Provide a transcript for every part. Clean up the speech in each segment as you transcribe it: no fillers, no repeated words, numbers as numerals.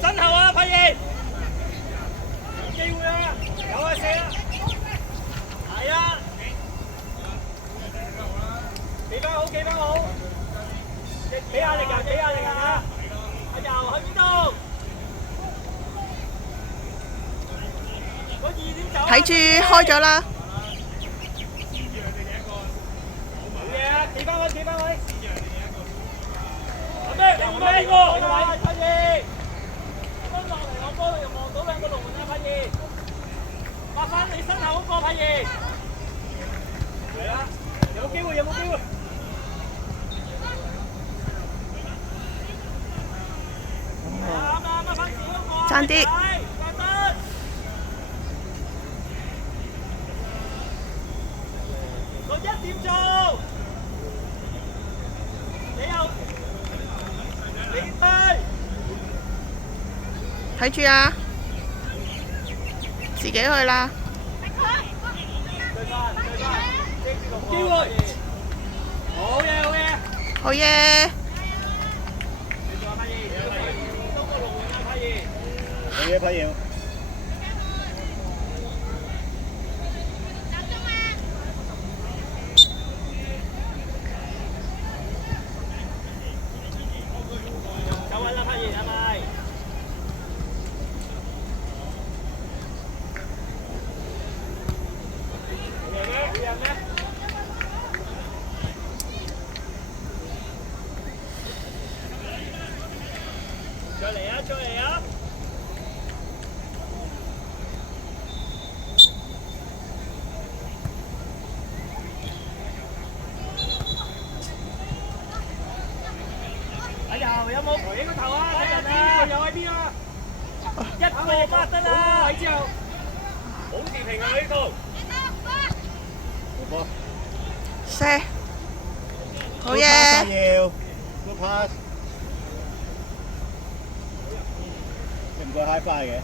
身後啊，柏賢，機會啊，有啊，射啊，係啊，企翻好，企翻好，俾壓力人，俾壓力人啊！阿柔去邊度？嗰2點走。睇住開咗啦。好嘢啊！企翻位，企翻位。阿咩？你唔係呢個？柏賢，分落嚟我波又望到2個龍門啊！柏賢，發翻你身後嗰個柏賢。係啊，有冇機會？有冇機會？爭啲。我1點做，你又你睇住啊！自己去啦。機會，好嘢好嘢，好嘢！好嘢，柏耀。走穩啦，柏賢係咪？贏咩？贏咩？再嚟啊！再嚟啊！有冇抬起個頭啊？睇人啊！又喺邊啊？一個八得啦！位之後，保持平衡呢度。射。好嘢！要 good pass。你唔該 high five 嘅。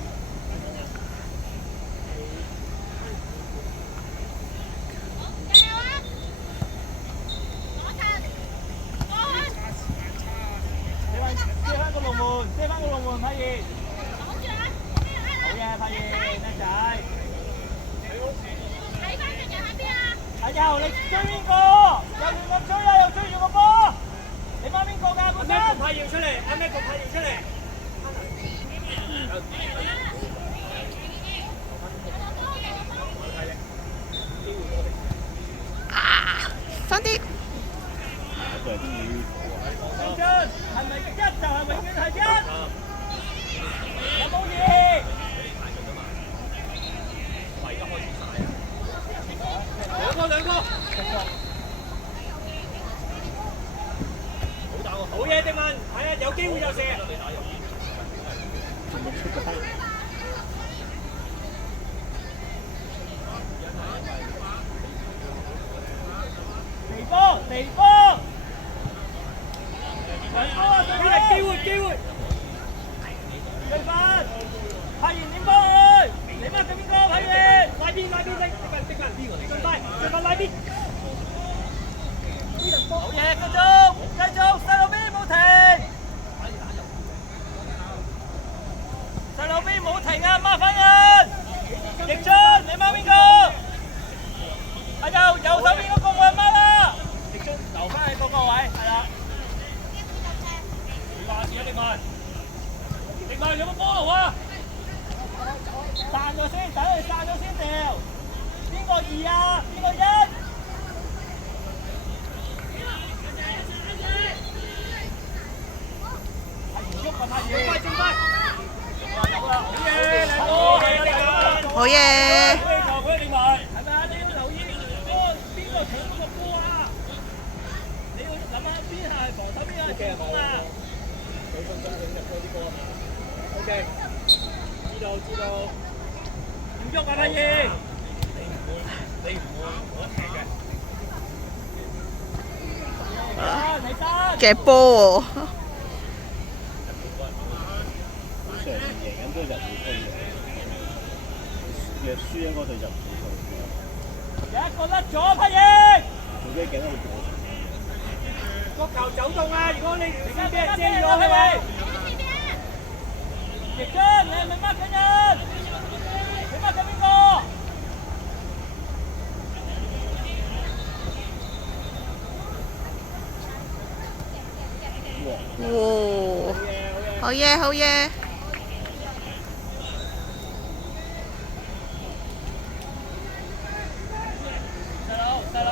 射翻個龍門，射翻個龍門，柏賢。好嘢，柏賢，靚仔。睇翻隻人喺邊啊？阿柔，你追邊個？又亂咁追啊！又追住個波。你翻邊個㗎？本身。阿咩個柏賢出嚟，阿咩個柏賢出嚟。爭啲。張俊係咪1就係永遠係1？有冇2？兩個。好嘢，迪文，係啊，有機會就射。離波。機會，對翻，柏賢點波去？你媽咁邊個？柏賢，拉邊，盡快拉邊。好嘢，繼續，細路邊冇停，細路邊冇停啊！孖翻人，奕俊，你孖邊個？阿右手邊嗰個我孖啦，奕俊留翻喺嗰個位，係啦。話事啊，迪文有冇波路啊？散咗先，等佢散咗先掉。邊個2啊？邊個1？唔喐啊！快，好嘢！佢迪文，係咪啊？你要留意邊個搶個波啊？你要諗下邊係防守，邊係進攻啊！佢信心入多啲波啊嘛。OK， 知道。唔喐啊，柏賢！你唔會冇得踢嘅。嘅波喎。通常贏緊都入會推嘅，輸緊嗰隊就唔會推。有一個甩咗，柏賢！做咩頸都會過？個球走動啊！如果你唔俾人遮住我，係咪？奕章，你係咪 mark 緊人？你 mark 緊邊個？哇！好嘢，好嘢！細佬。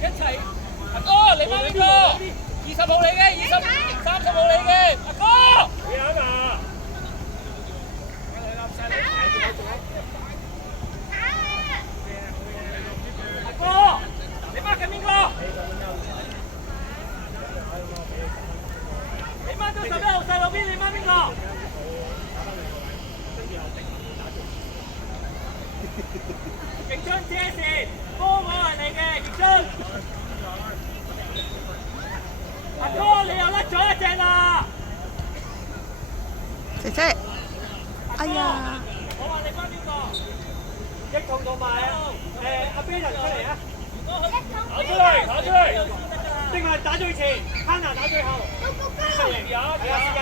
一齊，阿哥，你媽邊個？20號嚟嘅，30號嚟嘅，阿哥。你啱啊！阿哥，你媽緊邊個？你媽都11號細路邊，你媽邊個？奕章遮線，波我係你嘅，奕章。阿哥，你又甩咗一隻啦！姐姐，哎呀！我話你翻邊個？一筒同埋阿邊人出嚟啊！打出嚟，打出嚟！定係打最前，康娜打最後。試下，試下，試下。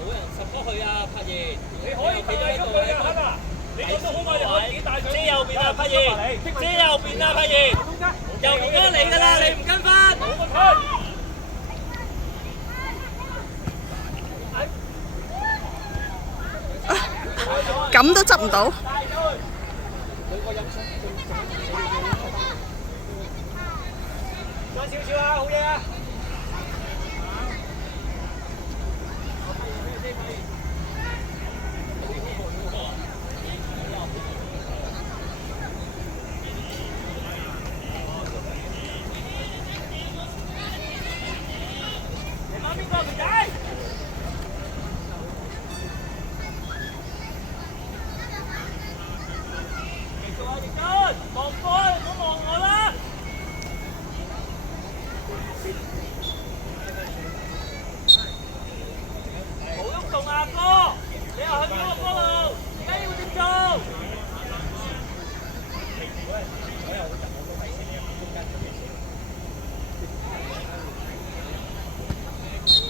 冇人十波去啊，柏賢！你可以帶出去啊，康娜！你講到好快就可以自己帶上。遮右邊啊，柏賢！遮右邊啊，柏賢！右邊嗰嚟㗎啦，你唔跟翻。咁都執唔到。再少少啊，好嘢啊！你媽邊個條仔？繼續啊，奕章，望波，唔好望我啦！冇喐動啊，哥！你又去嗰個波路，而家要點做？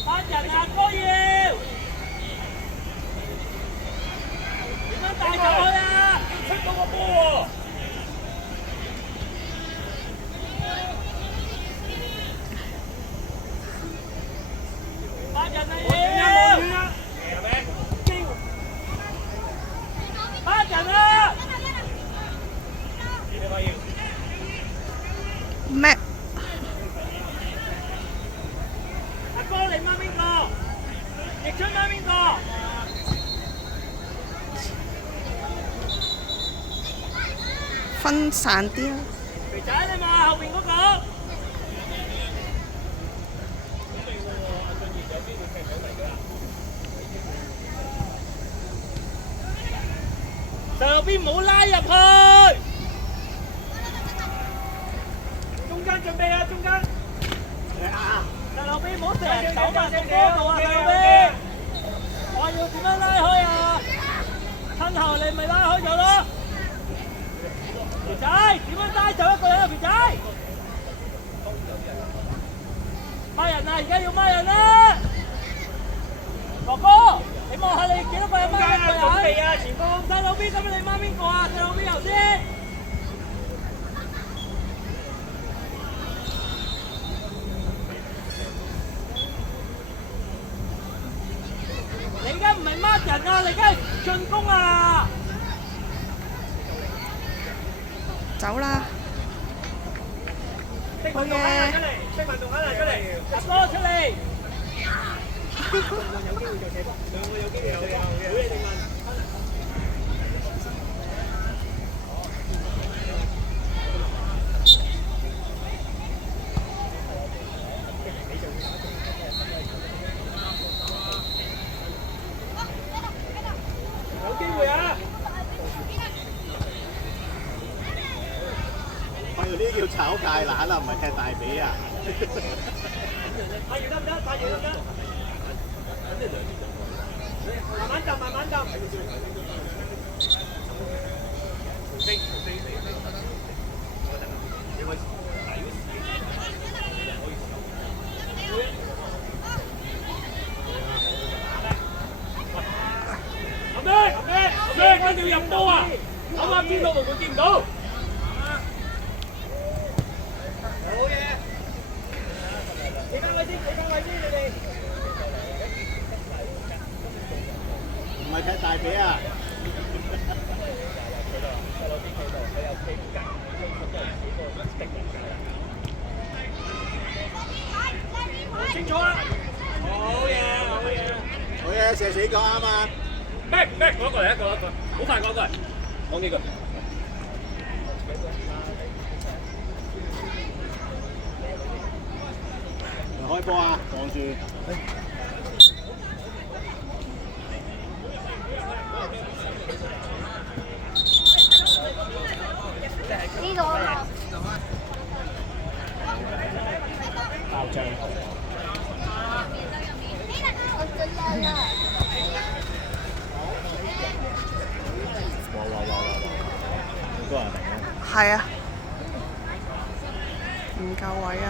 班人啊，哥要點樣帶走佢啊？要出到個波喎！班人啊要！班人啊！咩？阿哥，你媽邊個？奕章媽邊個？分散啲啊！肥仔你嘛後邊嗰個？上邊唔好拉入去，中間準備啊，中間。上路邊唔好成日走埋個波度啊，上路邊。我要點樣拉開啊？thân後你咪拉開咗咯。肥仔，點樣拉走一個人啊？肥仔，孖人啊！而家要孖人啦！哥哥，你望下你幾多個人孖一個人？準備啊，前鋒。細佬邊咁你孖邊個啊？細佬邊頭先。你而家唔係孖人啊，你而家係進攻啊！走啦！好嘢！識運動出嚟，阿哥出嚟。有機會做射波，兩個有機會做射波，好嘢定問。有機會啊！我哋呢啲叫炒芥蘭啊，唔係踢大髀啊！拍完得唔得？拍完得唔得？跟住入波啊！啱啱邊個龍門見唔到？好嘢！企翻位先，你哋。唔係踢大髀啊！清楚啦！好嘢！好嘢，射死個啱啊！咩？講一個嚟，好快講一個嚟，講呢個。開波啊！望住。呢個啊！爆醬。我真係啊！哇！好多人嚟啊！係啊，唔夠位啊！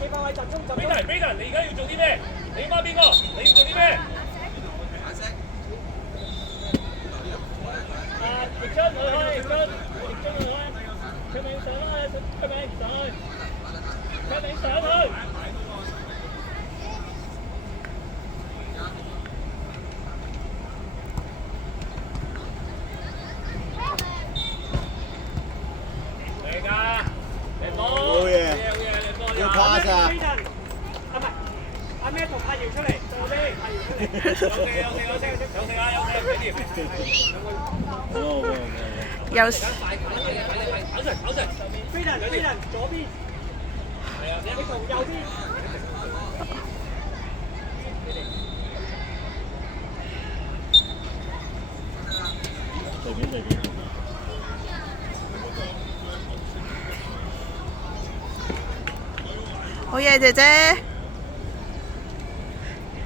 企翻位，集中。Peter，你而家要做啲咩？你幫邊個？你要做啲咩？逆津去開，逆津去開。佢咪要上啦？佢咪唔上去？佢咪上去？嚟㗎！嚟波！好嘢！要 pass 啊！阿咩同阿姚出嚟，做咩？阿姚出嚟。有聲，俾有跑上。飛人，左邊。係啊，你同右邊。隨便。好嘢，姐姐！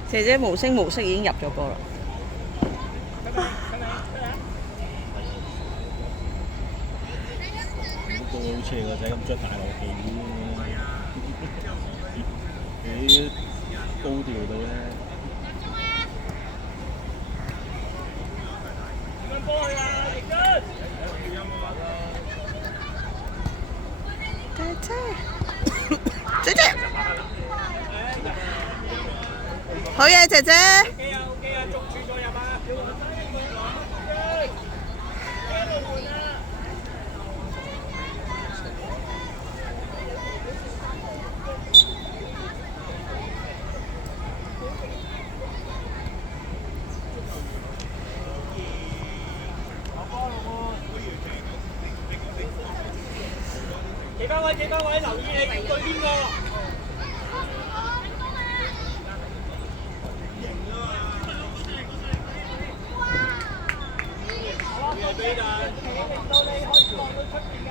姐姐無聲無息已經入咗波啦。都好似個仔咁着大路旗幾高調到咧。點樣波去啊？逆津！姐姐，好嘢，姐姐。OK 啊，捉住咗入啊！企翻位，留意你對邊個？令到你可以望到出邊嘅。